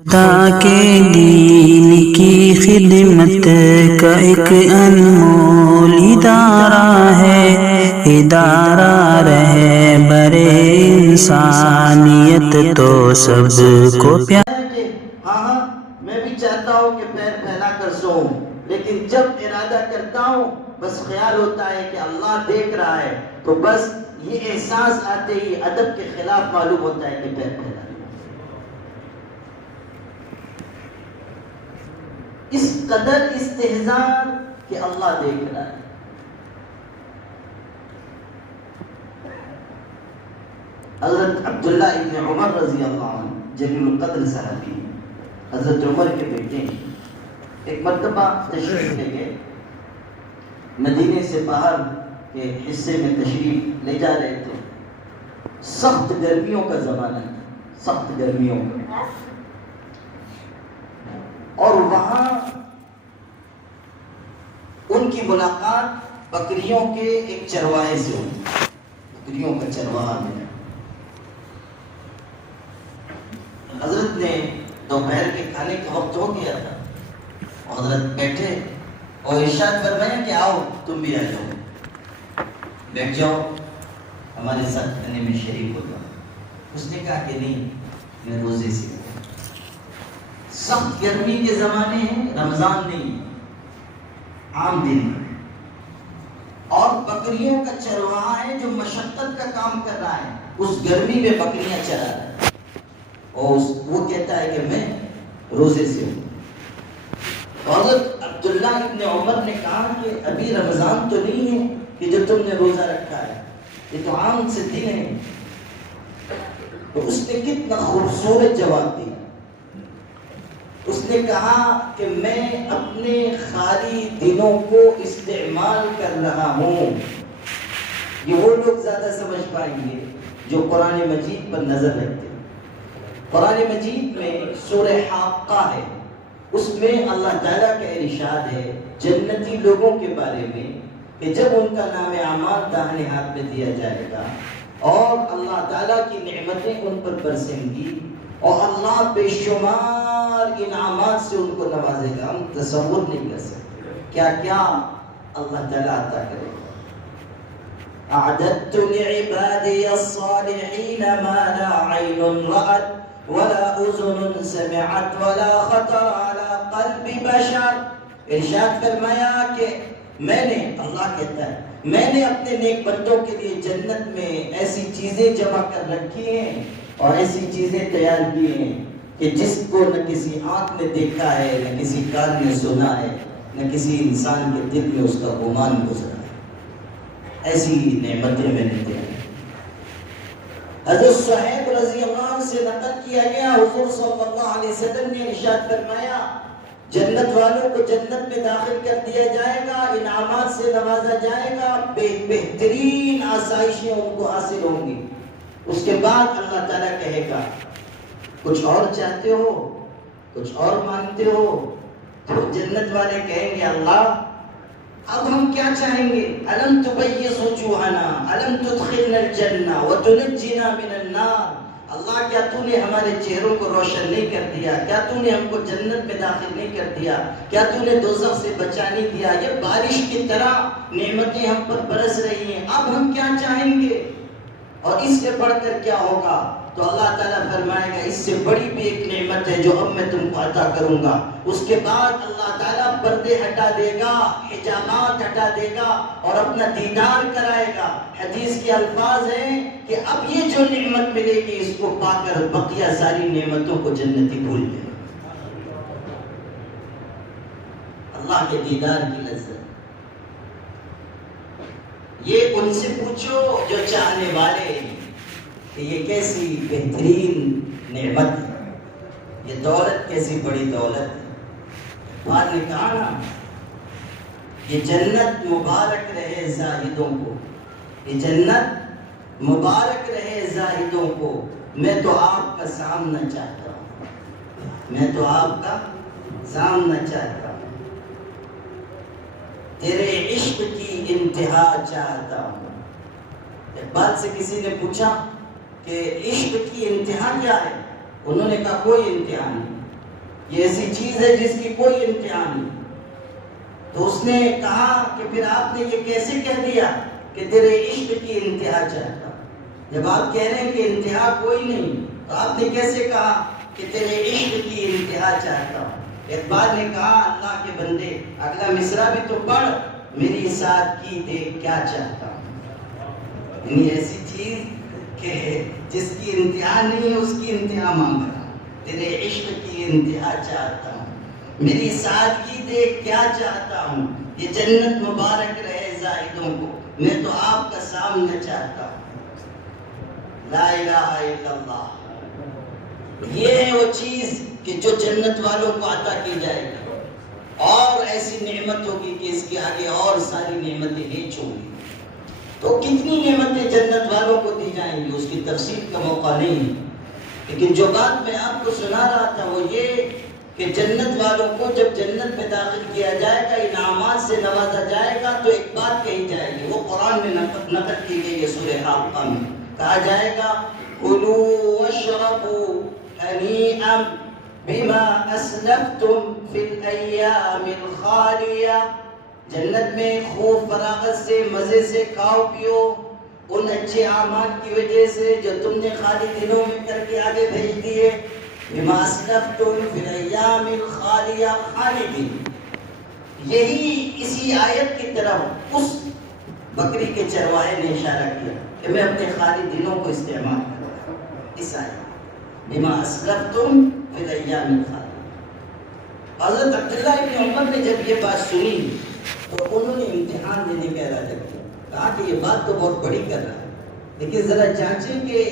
خدا کے دین کی خدمت کا ایک انمول ادارہ رہے برے انسانیت تو سب کو پیار. ہاں میں بھی چاہتا ہوں کہ پیر پھیلا کر سوؤں، لیکن جب ارادہ کرتا ہوں بس خیال ہوتا ہے کہ اللہ دیکھ رہا ہے، تو بس یہ احساس آتے ہی ادب کے خلاف معلوم ہوتا ہے کہ پیر پھیلا. اس قدر استہزاء کہ اللہ دیکھ رہا ہے. حضرت عبداللہ ابن عمر رضی اللہ عنہ جلیل القدر صحابی، حضرت عمر کے بیٹے، ایک مرتبہ تشریف لے گئے، مدینے سے باہر کے حصے میں تشریف لے جا رہے تھے. سخت گرمیوں کا زمانہ تھا، سخت گرمیوں کا، اور وہاں ان کی ملاقات بکریوں کے ایک چرواہے سے ہوئی. بکریوں کا چرواہا ملا. حضرت نے دوپہر کے کھانے کا وقت ہو گیا تھا، حضرت بیٹھے اور ارشاد فرمایا کہ آؤ تم بھی آ جاؤ، بیٹھ جاؤ، ہمارے ساتھ کھانے میں شریک ہو جاؤ. اس نے کہا کہ نہیں، میں روزے سے. سخت گرمی کے زمانے ہیں، رمضان نہیں، عام دن، اور بکریوں کا چرواہا ہے جو مشقت کا کام کر رہا ہے، اس گرمی میں بکریاں چرا رہا ہے، اور وہ کہتا ہے کہ میں روزے سے ہوں. حضرت عبداللہ ابن عمر نے کہا کہ ابھی رمضان تو نہیں ہے کہ جو تم نے روزہ رکھا ہے، یہ تو عام سے دن ہے. تو اس نے کتنا خوبصورت جواب دیا. اس نے کہا کہ میں اپنے خالی دنوں کو استعمال کر رہا ہوں. یہ وہ لوگ زیادہ سمجھ پائیں گے جو قرآن مجید پر نظر رکھتے ہیں. قرآن مجید میں سورہ حاقہ ہے، اس میں اللہ تعالیٰ کا ارشاد ہے جنتی لوگوں کے بارے میں کہ جب ان کا نام اعمال داہنے ہاتھ میں دیا جائے گا اور اللہ تعالیٰ کی نعمتیں ان پر برسیں گی اور اللہ بے شمار انعامات سے ان کو نوازے گا. ہم تصور نہیں کر سکتے کیا کیا اللہ تعالیٰ عطا کرے گا. اعددت لعبادی الصالحین ما لا عین رأت ولا اذن سمعت ولا خطر على قلب بشر. ارشاد فرمایا کہ میں نے، اللہ کہتا ہے، میں نے اپنے نیک بندوں کے لیے جنت میں ایسی چیزیں جمع کر رکھی ہیں اور ایسی چیزیں تیار کی ہیں کہ جس کو نہ کسی آنکھ نے دیکھا ہے، نہ کسی کان نے سنا ہے، نہ کسی انسان کے دل میں اس کا گمان گزرا ہے. ایسی نعمتیں میں نے تیار. حضرت صہیب رضی اللہ عنہ سے نقل کیا گیا، حضور صلی اللہ علیہ وسلم نے ارشاد فرمایا جنت والوں کو جنت میں داخل کر دیا جائے گا، انعامات سے نوازا جائے گا، بہترین آسائشیں ان کو حاصل ہوں گی. اس کے بعد اللہ تعالیٰ کہے گا کچھ اور چاہتے ہو، کچھ اور مانگتے ہو؟ تو جنت والے کہیں گے اللہ اب ہم کیا چاہیں گے؟ الم تبیض وجوہنا الم تدخلنا الجنہ وتنجنا من النار. اللہ کیا تو نے ہمارے چہروں کو روشن نہیں کر دیا؟ کیا تو نے ہم کو جنت میں داخل نہیں کر دیا؟ کیا تو نے دوزخ سے بچا نہیں دیا؟ یہ بارش کی طرح نعمتیں ہم پر برس رہی ہیں، اب ہم کیا چاہیں گے؟ اور اس سے بڑھ کر کیا ہوگا؟ تو اللہ تعالیٰ فرمائے گا اس سے بڑی بھی ایک نعمت ہے جو اب میں تم کو عطا کروں گا. اس کے بعد اللہ تعالیٰ پردے ہٹا دے گا، حجابات ہٹا دے گا اور اپنا دیدار کرائے گا. حدیث کے الفاظ ہیں کہ اب یہ جو نعمت ملے گی اس کو پا کر بقیہ ساری نعمتوں کو جنتی بھول جائے. اللہ کے دیدار کی لذت. یہ ان سے پوچھو جو چاہنے والے ہیں کہ یہ کیسی بہترین نعمت ہے، یہ دولت کیسی بڑی دولت ہے. بعد نے کہا نا یہ جنت مبارک رہے زاہدوں کو، یہ جنت مبارک رہے زاہدوں کو. میں تو آپ کا سامنا چاہتا ہوں، میں تو آپ کا سامنا چاہتا ہوں، تیرے عشق کی انتہا چاہتا ہوں. ایک بات سے کسی نے پوچھا کہ عشق کی انتہا کیا ہے؟ انہوں نے کہا کوئی انتہا نہیں، یہ ایسی چیز ہے جس کی کوئی انتہا نہیں. تو اس نے کہا کہ پھر آپ نے یہ کیسے کہہ دیا کہ تیرے عشق کی انتہا چاہتا ہوں؟ جب آپ کہہ رہے ہیں کہ انتہا کوئی نہیں تو آپ نے کیسے کہا کہ تیرے عشق کی انتہا چاہتا ہوں؟ اقبال نے کہا اللہ کے بندے اگلا مصرع بھی تو پڑھ، میری سادگی دیکھ کیا چاہتا ہوں. یعنی ایسی چیز کہ جس کی انتہا نہیں ہے اس کی انتہا مانگ رہا ہوں. تیرے عشق کی انتہا چاہتا ہوں، میری سادگی دیکھ کیا چاہتا ہوں. یہ جنت مبارک رہے زاہدوں کو، میں تو آپ کا سامنا چاہتا ہوں. لا الہ الا اللہ. یہ ہے وہ چیز کہ جو جنت والوں کو عطا کی جائے گی، اور ایسی نعمت ہوگی کہ اس کے آگے اور ساری نعمتیں ہیچ ہوں گی. تو کتنی نعمتیں جنت والوں کو دی جائیں گی اس کی تفصیل کا موقع نہیں ہے. لیکن جو بات میں آپ کو سنا رہا تھا وہ یہ کہ جنت والوں کو جب جنت میں داخل کیا جائے گا، انعامات سے نوازا جائے گا، تو ایک بات کہی جائے گی، وہ قرآن میں نقل کی گئی ہے سورہ حاقہ میں. کہا جائے گا کُلُوا وَاشْرَبُوا ہنیئا بما اسلفتم فی الایام الخالیہ. جنت میں خوب فراغت سے مزے سے کھاؤ پیو ان اچھے اعمال کی وجہ سے جو تم نے خالی دنوں میں کر کے آگے بھیج دیے. بما اسلفتم فی الایام الخالیہ خالدین. یہی اسی آیت کی طرف اس بکری کے چرواہے نے اشارہ کیا کہ میں اپنے خالی دنوں کو استعمال کروں. اس آیت بما اسلفتم فی الایام الخالیہ. حضرت عبداللہ ابن عمر نے جب یہ بات سنی تو انہوں نے امتحان دینے کا ارادہ کیا. کہا کہ یہ بات تو بہت بڑی کر رہا ہے، لیکن ذرا جانچیں کہ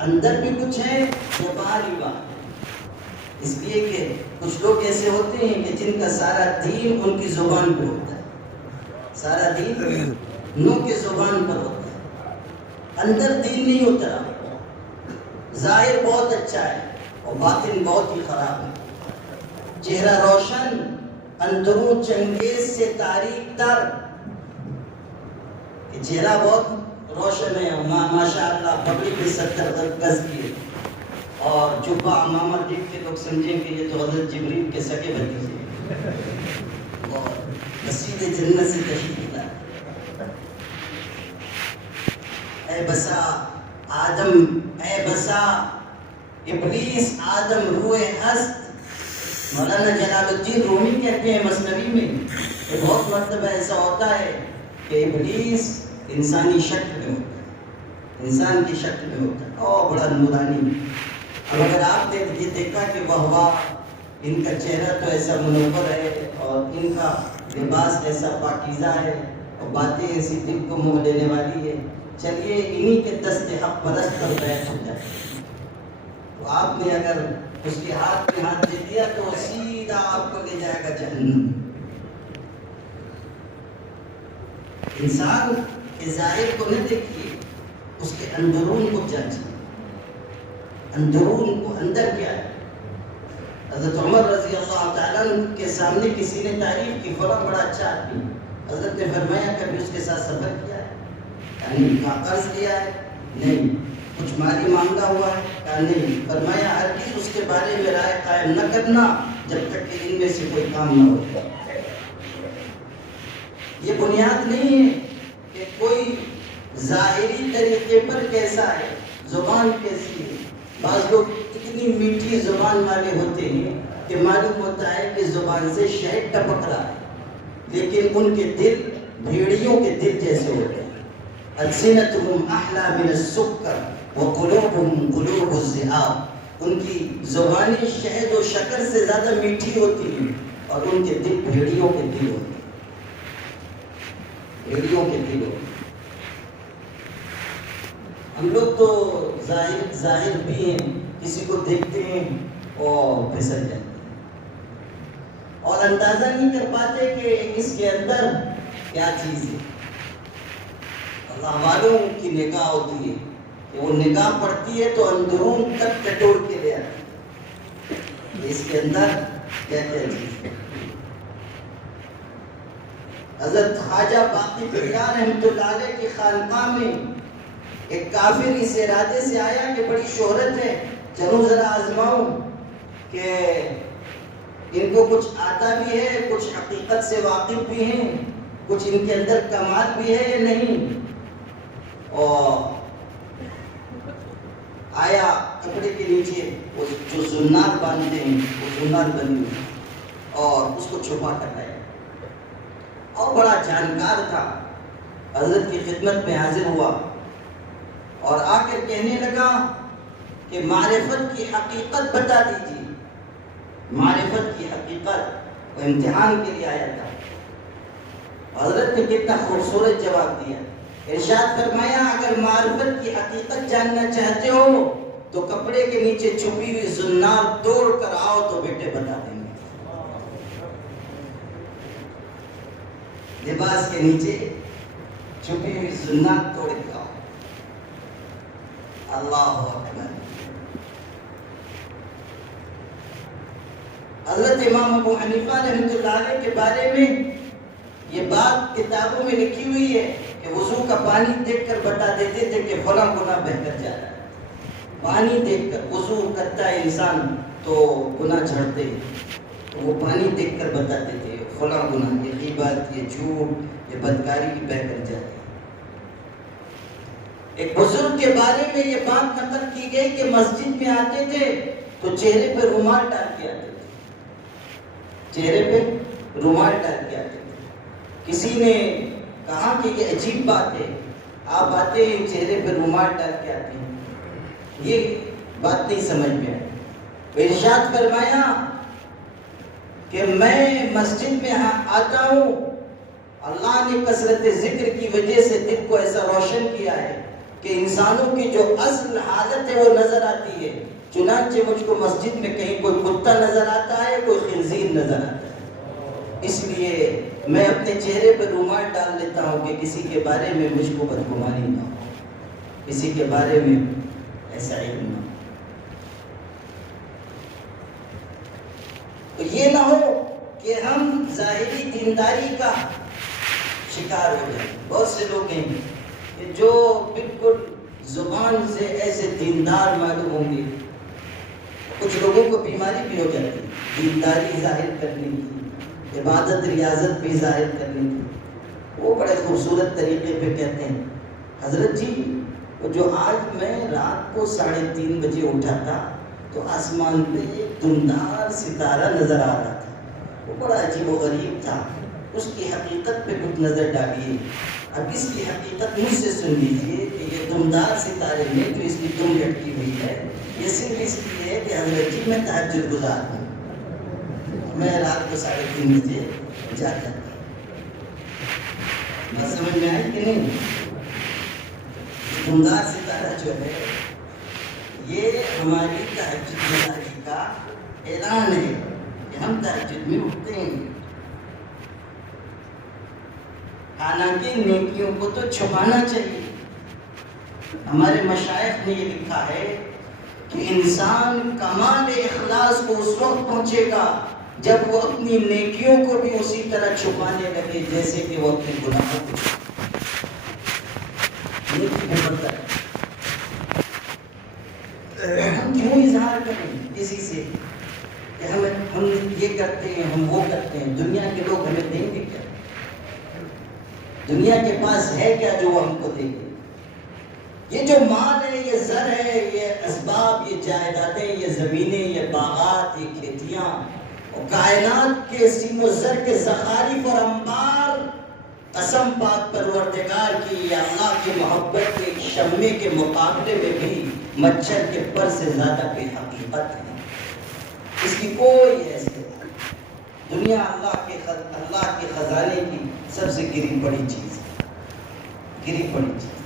اندر بھی کچھ ہے یا باہر ہی بات. اس لیے کہ کچھ لوگ ایسے ہوتے ہیں کہ جن کا سارا دین ان کی زبان پہ ہوتا ہے، سارا دین منہ کی زبان پر ہوتا ہے، اندر دین نہیں ہوتا. ظاہر بہت اچھا ہے اور باطن بہت ہی خراب ہے. چہرہ روشن اندرون چنگیز سے تاریک تر. چہرہ بہت روشن ہے، ماشاء اللہ پگڑی بھی 70 گز کی ہے، اور جبہ امامہ دیکھ کے لوگ سمجھیں کہ یہ تو حضرت جبریل کے سگے بھتیجے ہیں اور مسجد جنت سے تشریف لائے. اے بسا آدم، اے بسا ابلیس آدم روح ہست. مولانا جلال الدین رومی کہتے ہیں مثنوی میں کہ بہت مرتبہ ایسا ہوتا ہے کہ ابلیس انسانی شکل میں ہوتا ہے، انسان کی شکل میں ہوتا ہے اور بڑا نورانی. اب اگر آپ نے یہ دیکھا کہ واہ ان کا چہرہ تو ایسا منور ہے اور ان کا لباس ایسا پاکیزہ ہے اور باتیں ایسی دل کو موہ لینے والی ہے، چلیے انہی کے دست حق پرست پر بیعت ہو جائے. تو آپ نے اگر اس کے ہاتھ میں ہاتھ دے دیا تو سیدھا آپ کو لے جائے گا جہنم. انسان کے ظاہر کو نہ دیکھیے، اس کے اندرون کو جانچیے، اندرون کو، اندر کیا ہے. حضرت عمر رضی اللہ تعالیٰ عنہ کے سامنے کسی نے تعریف کی، فلاں بڑا اچھا آدمی. حضرت نے فرمایا کبھی اس کے ساتھ سفر کیا ہے؟ یعنی کہاں قرض لیا ہے؟ نہیں. کچھ مالی معاملہ ہوا ہے؟ کہا نہیں. فرمایا ہرگز اس کے بارے میں رائے قائم نہ کرنا جب تک کہ ان میں سے کوئی کام نہ ہو. یہ بنیاد نہیں ہے کہ کوئی ظاہری طریقے پر کیسا ہے، زبان کیسی ہے. بعض لوگ اتنی میٹھی زبان والے ہوتے ہیں کہ معلوم ہوتا ہے کہ زبان سے شہد ٹپک رہا ہے، لیکن ان کے دل بھیڑیوں کے دل جیسے ہوتے ہیں. السنتهم احلی من السکر وقلوبهم قلوب الذئاب. ان کی زبانیں شہد و شکر سے زیادہ میٹھی ہوتی ہیں اور ان کے دل بھیڑیوں کے دل ہوتے ہیں، بھیڑیوں کے دل ہوتے ہیں. ہم لوگ تو ظاہر بھی ہیں، کسی کو دیکھتے ہیں اور پھسل جاتے ہیں اور اندازہ نہیں کر پاتے کہ اس کے اندر کیا چیز ہے. اللہ والوں کی نگاہ ہوتی ہے کہ وہ نگاہ پڑتی ہے تو اندرون تک ٹٹول کے لے آتی ہے اس کے اندر کیا کیا چیز ہے. حضرت خواجہ باقی بغداد رحمۃ اللہ علیہ کی خانقاہ میں ایک کافر اس ارادے سے آیا کہ بڑی شہرت ہے، چلو ذرا آزماؤں کہ ان کو کچھ آتا بھی ہے، کچھ حقیقت سے واقف بھی ہیں، کچھ ان کے اندر کمال بھی ہے یا نہیں. اور آیا کپڑے کے نیچے وہ جو زنار باندھتے ہیں وہ زنار بنی ہوئی اور اس کو چھپا کر آیا. اور بڑا جانکار تھا، حضرت کی خدمت میں حاضر ہوا اور آ کر کہنے لگا کہ معرفت کی حقیقت بتا دیجیے. معرفت کی حقیقت، وہ امتحان کے لیے آیا تھا. حضرت نے کتنا خوبصورت جواب دیا. ارشاد فرمایا اگر معرفت کی حقیقت جاننا چاہتے ہو تو کپڑے کے نیچے چھپی ہوئی زنار توڑ کر آؤ تو بیٹے بتا دیں گے. لباس کے نیچے چھپی ہوئی زنار توڑ کے آؤ. اللہ اکبر. حضرت امام ابو حنیفہ رحمۃ اللہ علیہ کے بارے میں یہ بات کتابوں میں لکھی ہوئی ہے کہ وضو کا پانی دیکھ کر بتا دیتے تھے کہ فلاں گناہ بہ کر جا رہا ہے. پانی دیکھ کر وضو کرتا ہے انسان تو گناہ جھڑتے ہیں، تو وہ پانی دیکھ کر بتاتے تھے فلاں گناہ، یہ غیبت، یہ جھوٹ، یہ بدکاری بہ کر جاتی ہے. ایک بزرگ کے بارے میں یہ بات نقل کی گئی کہ مسجد میں آتے تھے تو چہرے پہ رومال ڈال کے آتے تھے. چہرے پہ رومال ڈال کے آتے تھے. کسی نے کہا کہ یہ عجیب بات ہے، آپ آتے ہیں چہرے پہ رومال ڈال کے آتے ہیں، یہ بات نہیں سمجھ میں آئی. ارشاد فرمایا کہ میں مسجد میں آتا ہوں، اللہ نے کثرت ذکر کی وجہ سے دل کو ایسا روشن کیا ہے کہ انسانوں کی جو اصل حالت ہے وہ نظر آتی ہے. چنانچہ مجھ کو مسجد میں کہیں کوئی کتا نظر آتا ہے، کوئی خنزیر نظر آتا ہے. اس لیے میں اپنے چہرے پہ رومال ڈال لیتا ہوں کہ کسی کے بارے میں مجھ کو بدگمانی نہ ہو، کسی کے بارے میں ایسا علم نہ ہو. تو یہ نہ ہو کہ ہم ظاہری دینداری کا شکار ہو جائیں. بہت سے لوگ ہیں کہ جو بالکل زبان سے ایسے دیندار معلوم ہوں گے، کچھ لوگوں کو بیماری بھی ہو جاتی ہے دینداری ظاہر کرنے کی، عبادت ریاضت بھی ظاہر کرنے کی. وہ بڑے خوبصورت طریقے پہ کہتے ہیں حضرت جی وہ جو آج میں رات کو 3:30 بجے اٹھا تھا تو آسمان پہ ایک دمدار ستارہ نظر آ رہا تھا، وہ بڑا عجیب و غریب تھا. اس کی حقیقت پہ کچھ نظر ڈالیے. اب اس کی حقیقت مجھ سے سن لیجیے کہ یہ دمدار ستارے میں جو اس کی دم لٹکی ہوئی ہے یہ صرف اس لیے ہے کہ حضرت جی میں تہجد گزار ہوں، میں رات کو 3:30 بجے جاتا ہوں. بات سمجھ میں آئی کہ نہیں؟ دمدار ستارہ جو ہے یہ ہماری تہجد گزاری کا اعلان ہے کہ ہم تہجد میں اٹھتے ہیں. حالانکہ نیکیوں کو تو چھپانا چاہیے. ہمارے مشائخ نے یہ لکھا ہے کہ انسان کمال اخلاص کو اس وقت پہنچے گا جب وہ اپنی نیکیوں کو بھی اسی طرح چھپانے لگے جیسے کہ وہ اپنے گناہوں کو. ہم کیوں اظہار کریں کسی سے کہ ہم یہ کرتے ہیں، ہم وہ کرتے ہیں؟ دنیا کے لوگ ہمیں دیں گے کیا؟ دنیا کے پاس ہے کیا جو وہ ہم کو دیں گے؟ یہ جو مال ہے، یہ زر ہے، یہ اسباب، یہ جائیدادیں، یہ زمینیں، یہ باغات، یہ کھیتیاں، اور کائنات کے سیم و زر کے زخارف اور انبار، قسم پاک پروردگار کی یا اللہ کی محبت کے ایک شمع کے مقابلے میں بھی مچھر کے پر سے زیادہ بے حقیقت ہے. اس کی کوئی حیثیت نہیں. دنیا اللہ کے خزانے کی سب سے گری پڑی چیز ہے، گری پڑی چیز.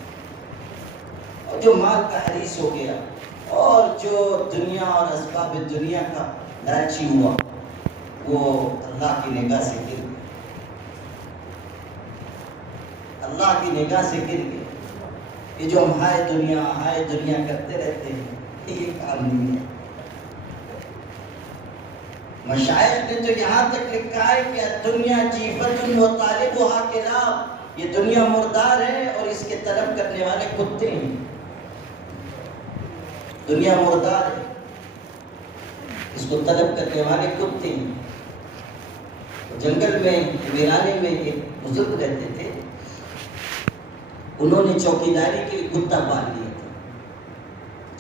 اور جو مال کا حریص ہو گیا اور جو دنیا اور اسباب دنیا کا لالچی ہوا وہ اللہ کی نگاہ سے گر گیا، اللہ کی نگاہ سے گر گیا. یہ جو ہم ہائے دنیا کرتے رہتے ہیں یہ کام نہیں ہے. مشائخ نے تو یہاں تک لکھا ہے کہ دنیا جیفت و طالبھا کلاب، یہ دنیا مردار ہے اور اس کے طلب کرنے والے کتے ہیں. دنیا مردار ہے. اس کو طلب کرنے والے کتے ہیں. جنگل میں ویرانے میں ایک بزرگ رہتے تھے. انہوں نے چوکیداری کے لیے کتا پال لیا تھا.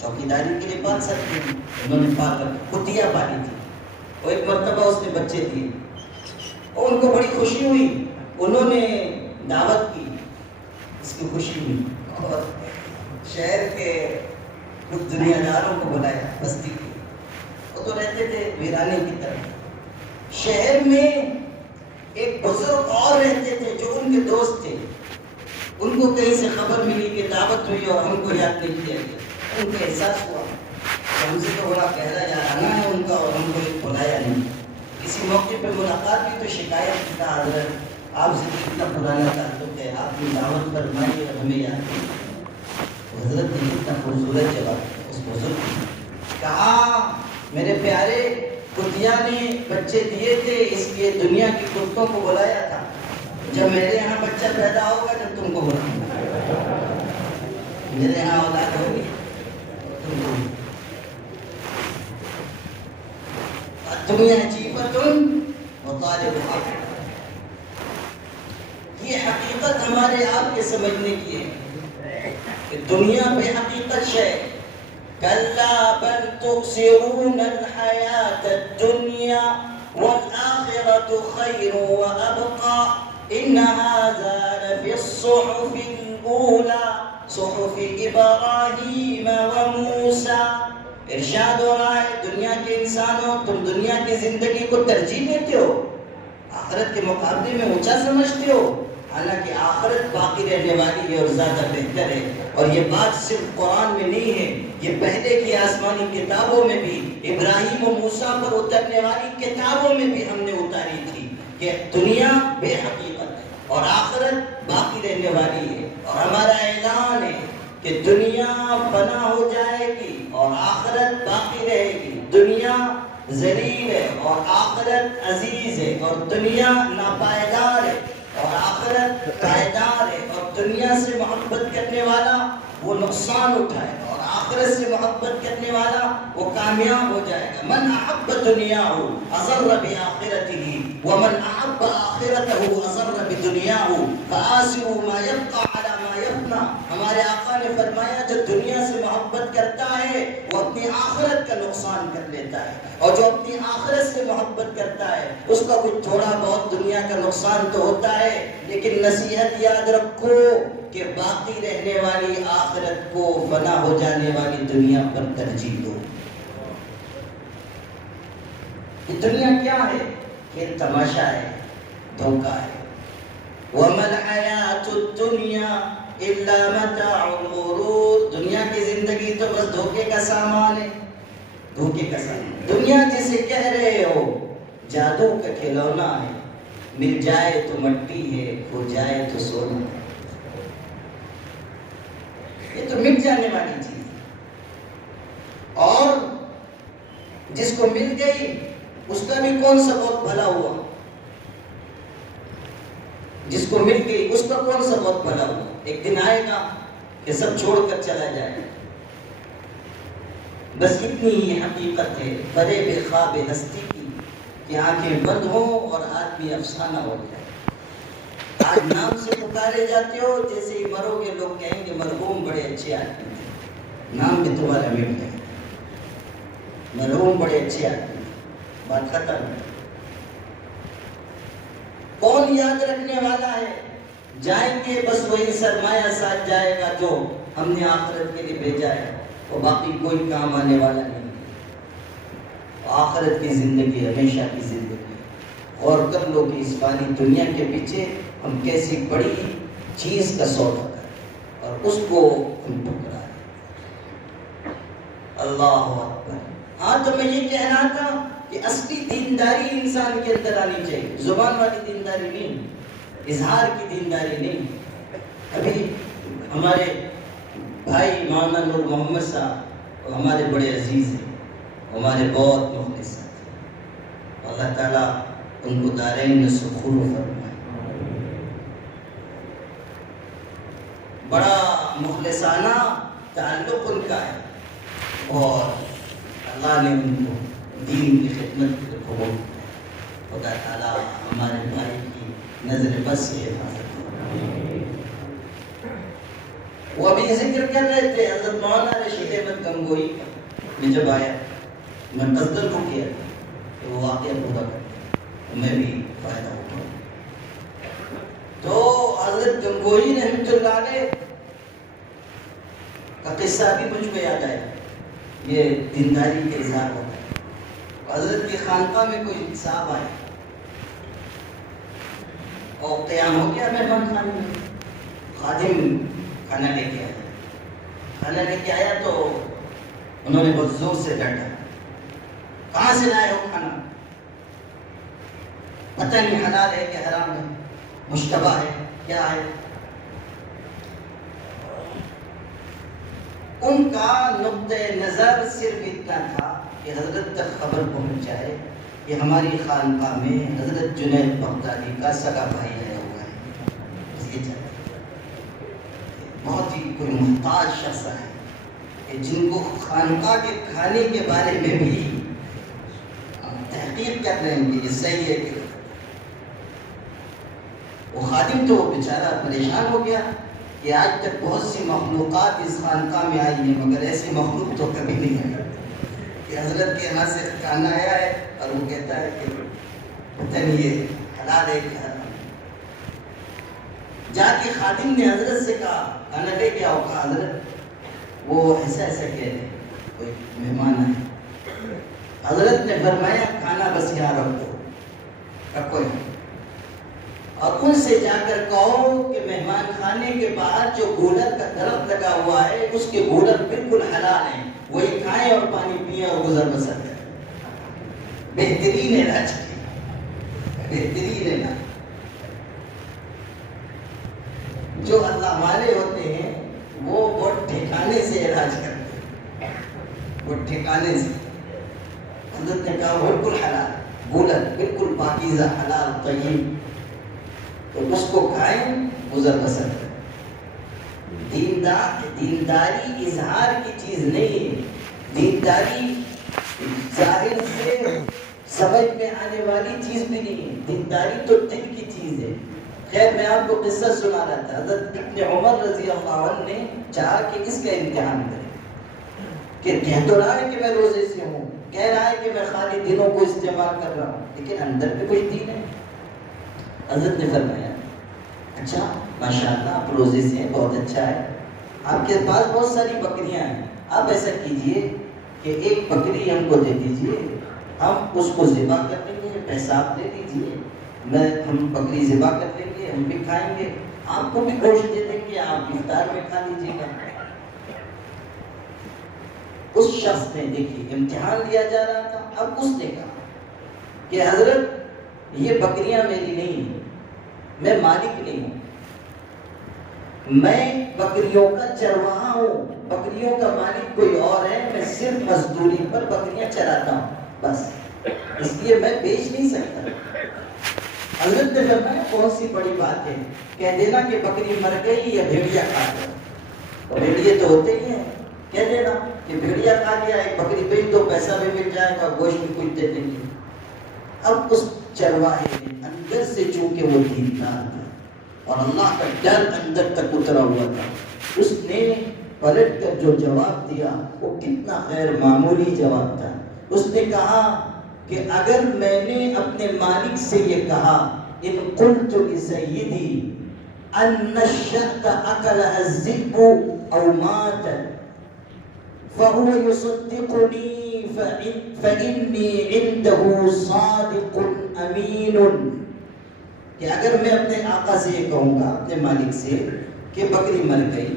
چوکیداری کے لیے پال سکتے ہیں, انہوں نے پال کر کتیا پالی تھی. اور ایک مرتبہ اس نے بچے دیے اور ان کو بڑی خوشی ہوئی. انہوں نے دعوت کی, اس کی خوشی ہوئی اور شہر کے کچھ دنیا داروں کو بلایا بستی کے. وہ تو رہتے تھے ویرانے کی طرف. شہر میں ایک بزرگ اور رہتے تھے جو ان کے دوست تھے. ان کو کہیں سے خبر ملی کہ دعوت ہوئی اور ہم کو یاد نہیں کیا گیا. ان کو احساس ہوا کہ ہم سے تو بڑا پہلا جانا ہے ان کا اور ہم کو بلایا نہیں. کسی موقع پہ ملاقات ہوئی تو شکایت کی, حضرت آپ سے کتنا پرانا تعلق ہے, آپ کی دعوت پر ہماری اور ہمیں یاد نہیں. حضرت نے کتنا خوبصورت جواب اس بزرگ نے کہا, میرے پیارے کتیا نے بچے دیے تھے اس لیے دنیا کے کتوں کو بلایا تھا. جب میرے یہاں بچہ پیدا ہوگا جب تم کو بلاؤں گا, میرے یہاں اولاد ہوگی تم کو. دنیا حقیقت مطالب حق, یہ حقیقت ہمارے آپ کے سمجھنے کی ہے کہ دنیا بے حقیقت شے. کلا بل تؤثرون الحیاة الدنیا والآخرة خیر وابقى ان هذا لفی الصحف الاولى صحف ابراہیم وموسیٰ. ارشاد ہو رہا ہے دنیا کے انسانوں, تم دنیا کی زندگی کو ترجیح دیتے ہو, آخرت کے مقابلے میں اونچا سمجھتے ہو, حالانکہ آخرت باقی رہنے والی ہے اور زیادہ بہتر ہے. اور یہ بات صرف قرآن میں نہیں ہے, یہ پہلے کی آسمانی کتابوں میں بھی, ابراہیم و موسیٰ پر اترنے والی کتابوں میں بھی ہم نے اتاری تھی کہ دنیا بے حقیقت ہے اور آخرت باقی رہنے والی ہے. اور ہمارا اعلان ہے کہ دنیا فنا ہو جائے گی اور آخرت باقی رہے گی. دنیا ذلیل ہے اور آخرت عزیز ہے, اور دنیا ناپائیدار ہے اور آخرت پائیدار ہے. اور دنیا سے محبت کرنے والا وہ نقصان اٹھائے گا اور آخرت سے محبت کرنے والا وہ کامیاب ہو جائے گا. من احب دنیاہ اضر بآخرتہ ومن احب آخرتہ اضر بدنیاہ فآثروا ما یبقى علی ما یفنى. ہمارے آقا نے فرمایا جو دنیا سے محبت کرتا ہے وہ اپنی آخرت کا نقصان کر لیتا ہے, اور جو اپنی آخرت سے محبت کرتا ہے اس کا کچھ تھوڑا بہت دنیا کا نقصان تو ہوتا ہے, لیکن نصیحت یاد رکھو کہ باقی رہنے والی آخرت کو فنا ہو جانے والی دنیا پر ترجیح دو. یہ دنیا کیا ہے؟ یہ تماشا ہے, دھوکہ ہے. وَمَا الْحَيَاةُ الدُّنْيَا إِلَّا مَتَاعُ الْغُرُورِ. دنیا کی زندگی تو بس دھوکے کا سامان ہے, دھوکے کا سامان. دنیا جسے کہہ رہے ہو جادو کا کھلونا ہے, مل جائے تو مٹی ہے, کھو جائے تو سونا ہے. یہ تو مٹ جانے والی چیز ہے, اور جس کو مل گئی اس کا بھی کون سا بہت بھلا ہوا. جس کو مل گئی اس کا کون سا بہت بھلا ہوا. ایک دن آئے گا کہ سب چھوڑ کر چلا جائے. بس اتنی ہی حقیقت ہے بڑے بے خواب ہستی کی کہ آنکھیں بند ہوں اور آدمی افسانہ ہو جائے. آج نام سے پکارے جاتے ہو, جیسے ہی مرو گے لوگ کہیں گے مرحوم بڑے اچھے آدمی تھے. نام بھی تمہارا مٹ گیا, مرحوم بڑے اچھے آدمی, بات ختم. کون یاد رکھنے والا ہے؟ جائیں گے بس وہی سرمایہ ساتھ جائے گا جو ہم نے آخرت کے لیے بھیجا ہے, اور باقی کوئی کام آنے والا نہیں. آخرت کی زندگی ہمیشہ کی زندگی. اور کر لو کہ اس فانی دنیا کے پیچھے ہم کیسی بڑی چیز کا سودا کریں اور اس کو ہم ٹھکرائیں. اللہ اکبر. ہاں تو میں یہ کہہ رہا تھا کہ اصلی دینداری انسان کے اندر آنی چاہیے, زبان والی دینداری نہیں, اظہار کی دینداری نہیں. ابھی ہمارے بھائی مولانا نور محمد صاحب ہمارے بڑے عزیز ہیں, ہمارے بہت مخلص ہیں. اللہ تعالیٰ ان کو دارین میں سکون فرمائے. بڑا مخلصانہ تعلق ان کا ہے, اور اللہ نے ان کو دین کی خدمت کو قبول کریں۔ خدا تعالیٰ ہمارے بھائی کی نظر بس سے حفاظت کرے۔ وہ ابھی ذکر کر رہے تھے حضرت مولانا رشید احمد گنگوئی میں جب آیا، میں قصداً کو کیا کہ وہ واقعہ پورا کرتے میں بھی فائدہ اٹھاؤں۔ تو حضرت گنگوئی رحمۃ اللہ علیہ کا قصہ بھی مجھ کو یاد آیا۔ یہ دینداری کے اظہار ہوتا ہے۔ حضرت کی خانقاہ میں کوئی صاحب آئے اور قیام ہو گیا مہمان خانے میں، خادم کھانا لے کے آیا۔ کھانا لے کے آیا تو انہوں نے بہت زور سے ڈانٹا، کہاں سے لائے ہو کھانا؟ پتہ نہیں حلال ہے کہ حرام ہے، مشتبہ ہے کیا ہے؟ ان کا نقطۂ نظر صرف اتنا تھا کہ حضرت تک خبر پہنچ جائے کہ ہماری خانقاہ میں حضرت جنید بغدادی کا سگا بھائی آیا ہوا ہے۔ یہ بہت ہی کوئی محتاج شخص ہے کہ جن کو خانقاہ کے کھانے کے بارے میں بھی تحقیق کر رہے ہیں کہ یہ صحیح ہے کہ وہ خادم تو بیچارہ پریشان ہو گیا کہ آج تک بہت سی مخلوقات اس خانقاہ میں آئی ہیں مگر ایسی مخلوق تو کبھی نہیں آئی کہ حضرت کے یہاں سے کھانا آیا ہے اور وہ کہتا ہے کہ پتہ نہیں یہ حلال ہے کہ حرام۔ جا کے خادم نے حضرت سے کہا کھانا لے کے آؤ، کہا حضرت وہ ایسا ایسا کہہ رہے کوئی مہمان ہے۔ حضرت نے فرمایا کھانا بس یہاں رکھ دو، رکھو یہاں، اور ان سے جا کر کہو کہ مہمان خانے کے باہر جو گولر کا درخت لگا ہوا ہے اس کے گولر بالکل حلال ہیں، وہی کھائیں اور پانی پئیں اور گزر بسر کریں۔ بہترین علاج کی، بہترین علاج۔ جو اللہ والے ہوتے ہیں وہ بہت ٹھکانے سے علاج کرتے ہیں، بہت ٹھکانے سے۔ حضرت نے کہا بالکل حلال، گولر بالکل پاکیزہ حلال طیب، تو اس کو کھائیں گزر بسر کریں۔ دینداری اظہار کی چیز نہیں ہے، دینداری ظاہر سے سمجھ میں آنے والی چیز بھی نہیں ہے، دینداری تو دل کی چیز ہے۔ خیر میں آپ کو قصہ سنا رہا تھا، حضرت ابن عمر رضی اللہ عنہ نے چاہا کہ اس کا امتحان کرے، کہ کہہ تو رہا ہے کہ میں روزے سے ہوں، کہہ رہا ہے کہ میں خالی دنوں کو استعمال کر رہا ہوں، لیکن اندر میں کوئی دین ہے؟ حضرت نے فرمایا اچھا ماشاءاللہ آپ روزے سے ہیں، بہت اچھا ہے، آپ کے پاس بہت ساری بکریاں ہیں، آپ ایسا کیجئے کہ ایک بکری ہم کو دے دیجئے، ہم اس کو ذبح کر لیں گے، پیسہ آپ دے دیجئے، ہم بکری ذبح کر لیں گے، ہم بھی کھائیں گے، آپ کو بھی گوشت دے دیں گے، آپ افطار میں کھا لیجیے گا۔ اس شخص نے دیکھیے امتحان لیا جا رہا تھا، اب اس نے کہا کہ حضرت یہ بکریاں میری نہیں ہیں، میں مالک نہیں ہوں، میں بکریوں کا چرواہا ہوں، بکریوں کا مالک کوئی اور ہے، میں صرف مزدوری پر بکریاں چراتا ہوں بس، اس لیے میں بیچ نہیں سکتا۔ حضرت نے فرمایا کون سی بڑی بات ہے، کہہ دینا کہ بکری مر گئی یا بھیڑیا کھا گیا، تو بھیڑیے تو ہوتے ہی ہیں، کہہ دینا کہ بھیڑیا کھا گیا، ایک بکری بیچ دو، پیسہ بھی مل جائے گا، گوشت بھی کچھ دے دیں گے۔ اب اس چرواہے نے اندر سے چونکہ وہ دیندار تھا اور اللہ کا ڈر اندر تک اترا ہوا تھا، اس نے پلٹ کر جو جواب دیا وہ کتنا غیر معمولی جواب تھا۔ اس نے کہا کہ اگر میں نے اپنے مالک سے یہ کہا ان قلت لسیدی ان الشاة اکلها الذئب او مات فهو يصدقنی فإنی عنده صادق امین، کہ اگر میں اپنے آقا سے یہ کہوں گا، اپنے مالک سے کہ بکری مر گئی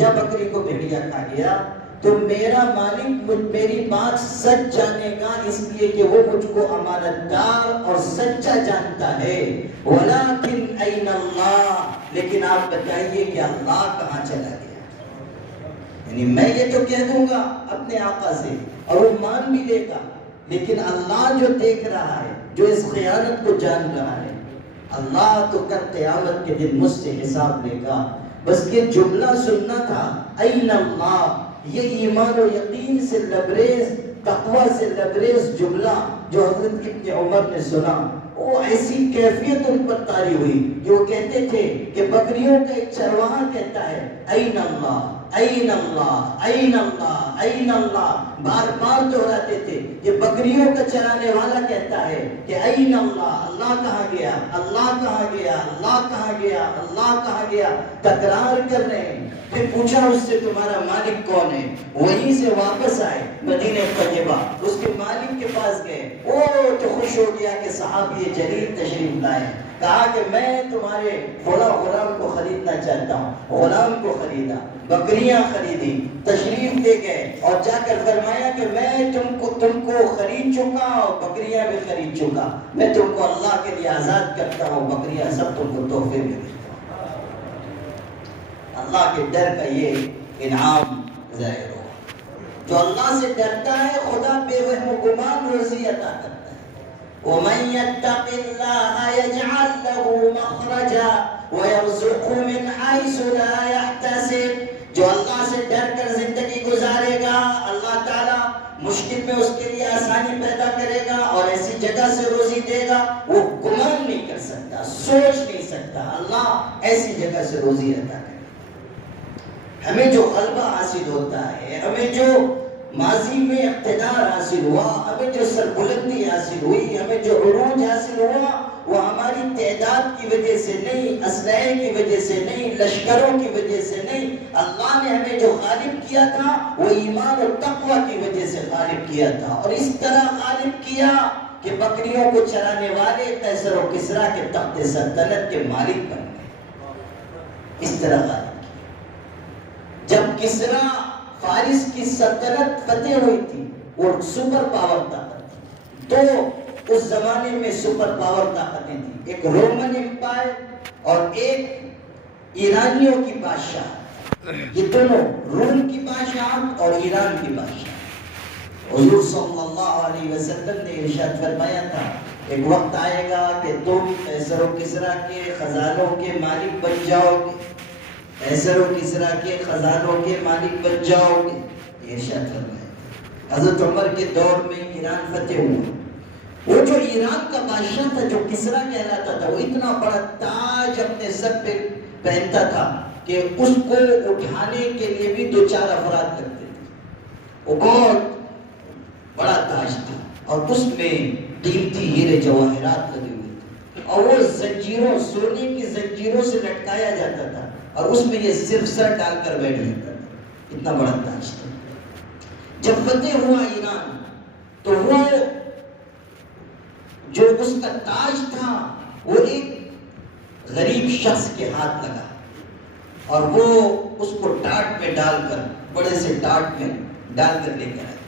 یا بکری کو بھیڑیا کھا گیا، تو میرا مالک میری بات سچ جانے گا، اس لیے کہ وہ مجھ کو امانت دار اور سچا جانتا ہے۔ ولیکن این اللہ، لیکن آپ بتائیے کہ اللہ کہاں چلا گیا؟ یعنی میں یہ تو کہہ دوں گا اپنے آقا سے اور وہ مان بھی لے گا، لیکن اللہ جو دیکھ رہا ہے، جو اس خیانت کو جان رہا ہے، اللہ تو کل قیامت کے دن مجھ سے حساب لے گا۔ بس یہ جملہ سننا تھا، این اللہ، یہ ایمان و یقین سے لبریز تقوی سے لبریز جملہ جو حضرت ابن عمر نے سنا، وہ ایسی کیفیت ان پر طاری ہوئی کہ وہ کہتے تھے کہ بکریوں کا ایک چرواہا کہتا ہے این اللہ این اللہ این اللہ این اللہ، بار بار دہراتے تھے۔ یہ بکریوں کا چرانے والا کہتا ہے کہ این اللہ، اللہ کہاں گیا، اللہ کہاں گیا، اللہ کہاں گیا، اللہ کہاں گیا، تکرار کر رہے ہیں۔ پھر پوچھا اس سے تمہارا مالک کون ہے؟ وہیں سے واپس آئے مدینہ طیبہ، اس کے مالک کے پاس گئے، وہ تو خوش ہو گیا کہ صحابی جلیل تشریف لائے، کہا کہ میں تمہارے غلام کو خریدنا چاہتا ہوں۔ غلام کو خریدا، بکریاں خریدی، تشریف لے گئے اور جا کر فرمایا کہ میں تم کو خرید چکا اور بکریاں بھی خرید چکا، میں تم کو اللہ کے لیے آزاد کرتا ہوں، بکریاں سب تم کو تحفے میں دیتا ہوں۔ اللہ کے ڈر کا یہ انعام ظاہر ہو۔ جو اللہ سے ڈرتا ہے خدا بے وہم و گمان روزی عطا کرتا ہے۔ وَمَن يَتَّقِ اللَّهَ يَجْعَل لَّهُ مَخْرَجًا وَيَرْزُقْهُ مِنْ حَيْثُ لَا يَحْتَسِبُ، جو اللہ سے ڈر کر زندگی گزارے گا اللہ تعالیٰ مشکل میں اس کے لیے آسانی پیدا کرے گا اور ایسی جگہ سے روزی دے گا وہ گمان نہیں کر سکتا، سوچ نہیں سکتا، اللہ ایسی جگہ سے روزی عطا کرے۔ ہمیں جو غلبہ حاصل ہوتا ہے، ہمیں جو ماضی میں اقتدار حاصل ہوا، ہمیں جو سربلندی حاصل ہوئی، ہمیں جو عروج حاصل ہوا، وہ ہماری تعداد کی وجہ سے نہیں، اسلحے کی وجہ سے نہیں، لشکروں کی وجہ سے نہیں، اللہ نے ہمیں جو غالب کیا تھا وہ ایمان اور تقوی کی وجہ سے غالب کیا تھا، اور اس طرح غالب کیا کہ بکریوں کو چرانے والے قیصر و کسریٰ کے تخت سلطنت کے مالک بن گئے۔ اس طرح غالب جب کسریٰ فارس کی سلطنت فتح ہوئی تھی، وہ سپر پاور طاقت تھی، تو اس زمانے میں سپر پاور طاقتیں تھیں، ایک رومن امپائر اور ایک ایرانیوں کی بادشاہ، یہ دونوں روم کی بادشاہت اور ایران کی بادشاہ۔ حضور صلی اللہ علیہ وسلم نے ارشاد فرمایا تھا ایک وقت آئے گا کہ تم قیصر و کسریٰ کے خزانوں کے مالک بن جاؤ گے، قیصر و کسریٰ کے خزانوں کے مالک بن جاؤ گے، یہ ارشاد فرمایا۔ حضرت عمر کے دور میں ایران فتح ہوا، وہ جو ایران کا بادشاہ تھا جو کسریٰ کہلاتا تھا، وہ اتنا بڑا تاج اپنے سر پہ پہنتا تھا کہ اس کو اٹھانے کے لیے بھی 2-4 افراد کرتے تھے، وہ بہت بڑا تاج تھا اور اس میں قیمتی ہیرے جواہرات لگے ہوئے تھے، اور وہ زنجیروں، سونے کی زنجیروں سے لٹکایا جاتا تھا اور اس میں یہ صرف سر ڈال کر بیٹھ جاتا تھا، اتنا بڑا تاج تھا۔ جب فتح ہوا ایران تو وہ جو اس کا تاج تھا وہ ایک غریب شخص کے ہاتھ لگا اور وہ اس کو ٹاٹ میں ڈال کر، بڑے سے ٹاٹ میں ڈال کر لے کر آئے۔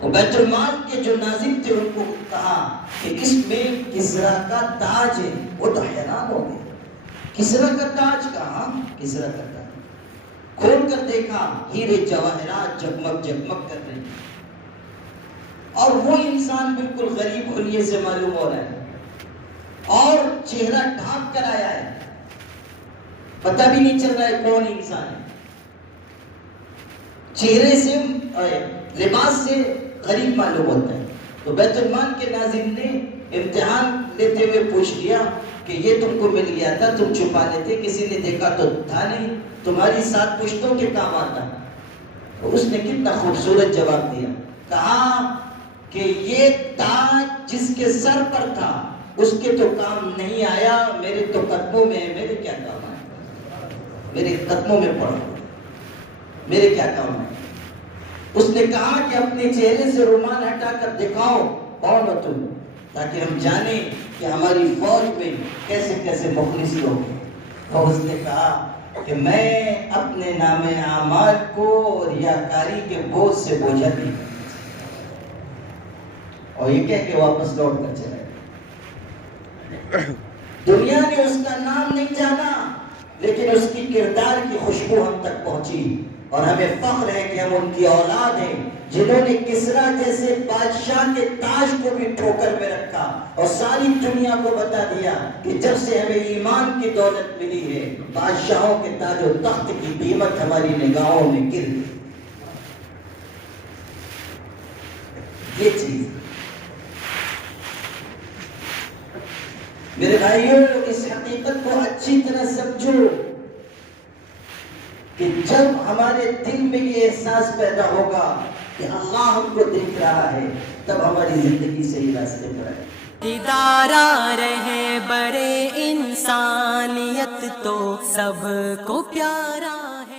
وہ بیت المال کے جو ناظر تھے ان کو کہا کہ اس میں کسریٰ کا تاج ہے، وہ تو حیران ہو گئے، کسریٰ کا تاج کہاں؟ کسریٰ کا تاج کھول کر دیکھا، ہیرے جواہرات جگمگ جگمگ کر رہے ہیں، اور وہ انسان بالکل غریب خلیے سے معلوم ہو رہا ہے اور چہرہ ڈھانپ کر آیا ہے، پتہ بھی نہیں چل رہا ہے کون انسان ہے، چہرے سے لباس سے غریب معلوم ہوتا ہے۔ تو بیت المال کے ناظر نے امتحان لیتے ہوئے پوچھ لیا کہ یہ تم کو مل گیا تھا، تم چھپا لیتے، کسی نے دیکھا تو تھا نہیں، تمہاری 7 پشتوں کے کام آتا۔ تو اس نے کتنا خوبصورت جواب دیا، کہا کہ یہ تاج جس کے سر پر تھا اس کے تو کام نہیں آیا، میرے تو قدموں میں ہے، میرے کیا کام آیا، میرے قدموں میں پڑا، میرے کیا کام ہے۔ اس نے کہا کہ اپنے چہرے سے رومال ہٹا کر دکھاؤ کون ہو تم، تاکہ ہم جانیں کہ ہماری فوج میں کیسے کیسے مخلص لوگ ہیں۔ اور اس نے کہا کہ میں اپنے نام اعمال کو ریاکاری کے بوجھ سے بوجھا نہیں، اور یہ کہہ کے واپس لوٹ کر چلے گئے۔ دنیا نے اس کا نام نہیں جانا لیکن اس کی کردار کی خوشبو ہم تک پہنچی، اور ہمیں فخر ہے کہ ہم ان کی اولاد ہیں جنہوں نے کسریٰ جیسے بادشاہ کے تاج کو بھی ٹھوکر میں رکھا اور ساری دنیا کو بتا دیا کہ جب سے ہمیں ایمان کی دولت ملی ہے بادشاہوں کے تاج و تخت کی قیمت ہماری نگاہوں میں گر گئی۔ یہ چیز میرے بھائیوں اس حقیقت کو اچھی طرح سمجھو کہ جب ہمارے دل میں یہ احساس پیدا ہوگا کہ اللہ ہم کو دیکھ رہا ہے تب ہماری زندگی صحیح راستے پر ہے. ادارہ رہے برے انسانیت تو سب کو پیارا ہے.